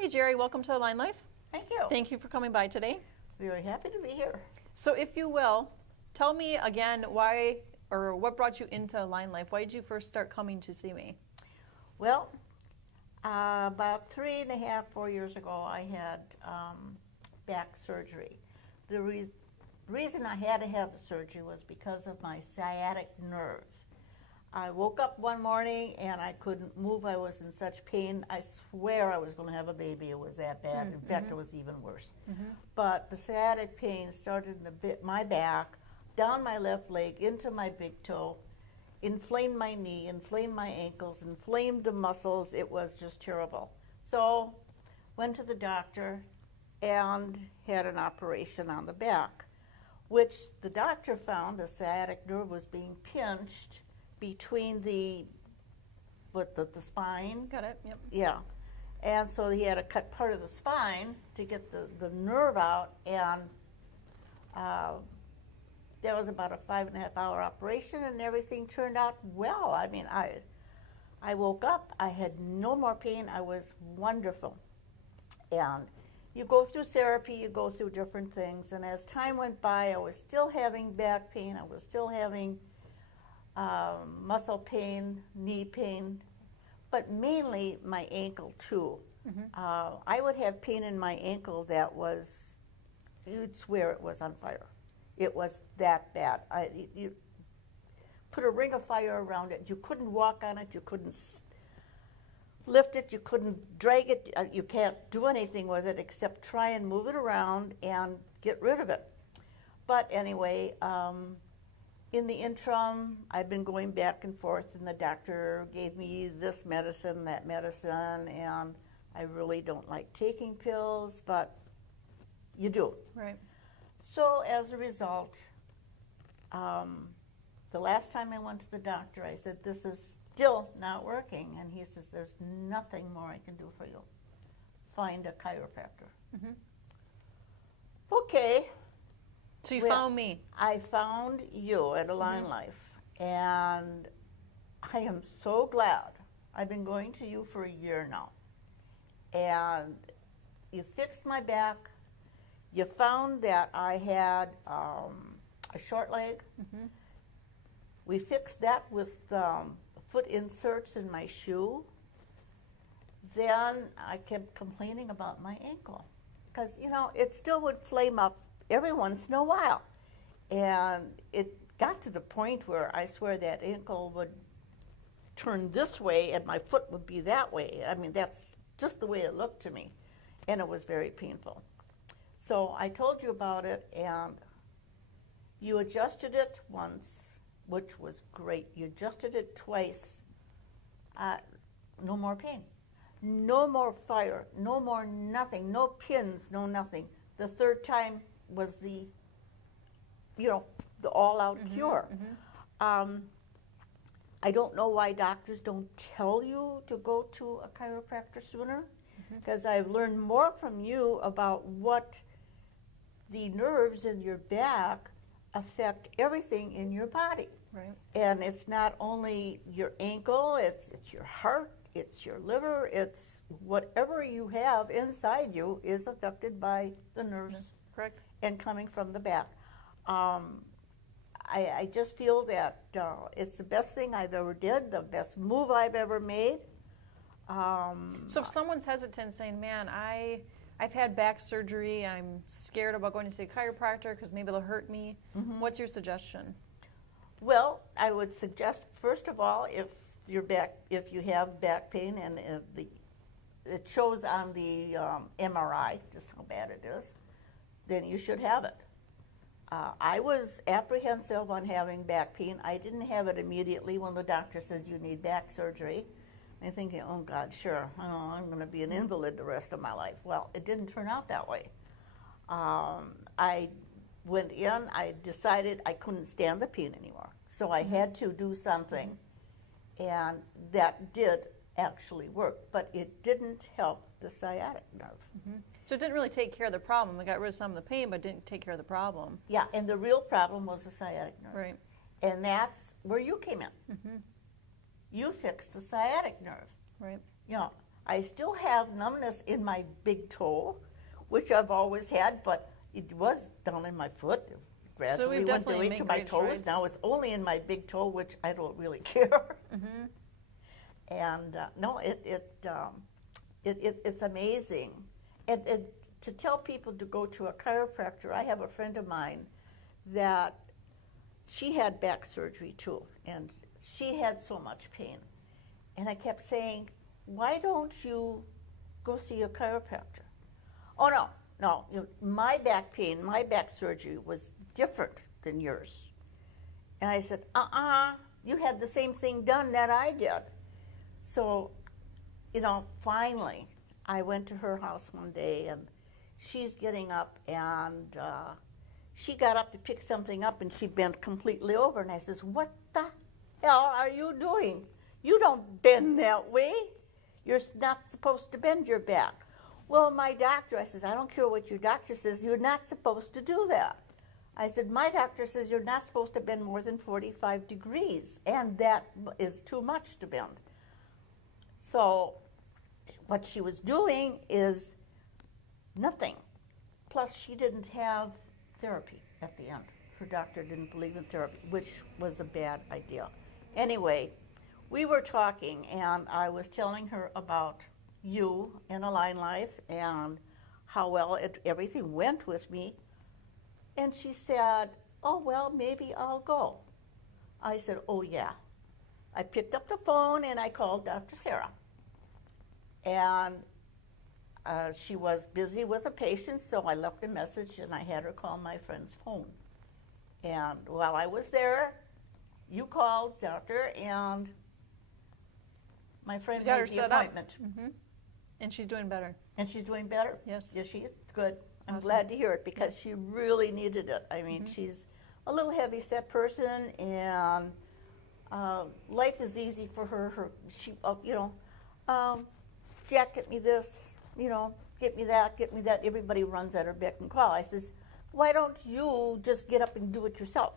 Hey Jerry, welcome to AlignLife. Thank you. Thank you for coming by today. Very happy to be here. So if you will, tell me again why or what brought you into AlignLife? Why did you first start coming to see me? Well, about 3.5, 4 years ago, I had back surgery. The reason I had to have the surgery was because of my sciatic nerves. I woke up one morning and I couldn't move. I was in such pain. I swear I was going to have a baby. It was that bad. In fact, it was even worse. But the sciatic pain started in my back, down my left leg, into my big toe, inflamed my knee, inflamed my ankles, inflamed the muscles. It was just terrible. So went to the doctor and had an operation on the back, which the doctor found the sciatic nerve was being pinched between the spine. Got it, yep. Yeah. And so he had to cut part of the spine to get the nerve out, and that was about a 5.5-hour operation, and everything turned out well. I mean, I woke up, I had no more pain, I was wonderful. And you go through therapy, you go through different things, and as time went by, I was still having back pain, I was still having muscle pain, knee pain, but mainly my ankle too. I would have pain in my ankle that was, you'd swear it was on fire. It was that bad. You put a ring of fire around it. You couldn't walk on it. You couldn't lift it. You couldn't drag it. You can't do anything with it except try and move it around and get rid of it. But anyway, in the interim, I've been going back and forth, and the doctor gave me this medicine, that medicine, and I really don't like taking pills, but you do. Right. So as a result, the last time I went to the doctor, I said, this is still not working. And he says, there's nothing more I can do for you. Find a chiropractor. Okay. So you found me. I found you at AlignLife, and I am so glad. I've been going to you for a year now. And you fixed my back. You found that I had a short leg. We fixed that with foot inserts in my shoe. Then I kept complaining about my ankle because, you know, it still would flame up every once in a while. And it got to the point where I swear that ankle would turn this way and my foot would be that way. I mean, that's just the way it looked to me. And it was very painful. So I told you about it, and you adjusted it once, which was great. You adjusted it twice. No more pain. No more fire. No more nothing. No pins. No nothing. The third time was the all-out cure. I don't know why doctors don't tell you to go to a chiropractor sooner, because I've learned more from you about what the nerves in your back affect everything in your body. Right. And it's not only your ankle, it's your heart, it's your liver, it's whatever you have inside you is affected by the nerves. Correct. And coming from the back. I just feel that it's the best thing I've ever did, the best move I've ever made. So if someone's hesitant saying, man, I've had back surgery, I'm scared about going to see a chiropractor because maybe it'll hurt me, what's your suggestion? Well, I would suggest, first of all, if you have back pain and it shows on the MRI just how bad it is, then you should have it. I was apprehensive on having back pain. I didn't have it immediately when the doctor says you need back surgery. I'm thinking, oh God, sure, I'm going to be an invalid the rest of my life. Well, it didn't turn out that way. I went in, I decided I couldn't stand the pain anymore. So I had to do something, and that did actually work, but it didn't help the sciatic nerve. So it didn't really take care of the problem. It got rid of some of the pain, but didn't take care of the problem. Yeah, and the real problem was the sciatic nerve. Right. And that's where you came in. You fixed the sciatic nerve. Right. You know, I still have numbness in my big toe, which I've always had, but it was down in my foot. It gradually went to my toes. Strides. Now it's only in my big toe, which I don't really care. Mm-hmm. And no, it's amazing. And to tell people to go to a chiropractor, I have a friend of mine that she had back surgery too, and she had so much pain. And I kept saying, why don't you go see a chiropractor? Oh, no, my back pain, my back surgery was different than yours. And I said, you had the same thing done that I did. So, finally, I went to her house one day, and she's getting up, and she got up to pick something up, and she bent completely over. And I says, what the hell are you doing? You don't bend that way. You're not supposed to bend your back. Well, my doctor, I says, I don't care what your doctor says, you're not supposed to do that. I said, my doctor says you're not supposed to bend more than 45 degrees, and that is too much to bend. So what she was doing is nothing. Plus, she didn't have therapy at the end. Her doctor didn't believe in therapy, which was a bad idea. Anyway, we were talking, and I was telling her about you and AlignLife and how well everything went with me. And she said, oh, well, maybe I'll go. I said, oh, yeah. I picked up the phone, and I called Dr. Sarah. And she was busy with a patient, so I left a message, and I had her call my friend's phone. And while I was there, you called, doctor, and my friend made the appointment. Mm-hmm. And she's doing better. And she's doing better? Yes. Yes, she is? Good. I'm Awesome. glad to hear it, because she really needed it. I mean, she's a little heavy-set person, and life is easy for her. Jack, get me this, get me that. Everybody runs at her beck and call. I says, why don't you just get up and do it yourself?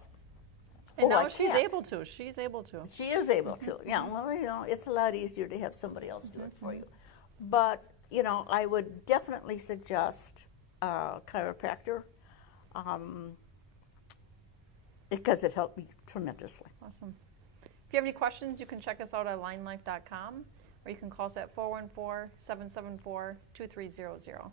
And now she's able to. She's able to. She is able to. Yeah, well, it's a lot easier to have somebody else do it for you. But, I would definitely suggest chiropractor because it helped me tremendously. Awesome. If you have any questions, you can check us out at AlignLife.com, or you can call us at 414-774-2300.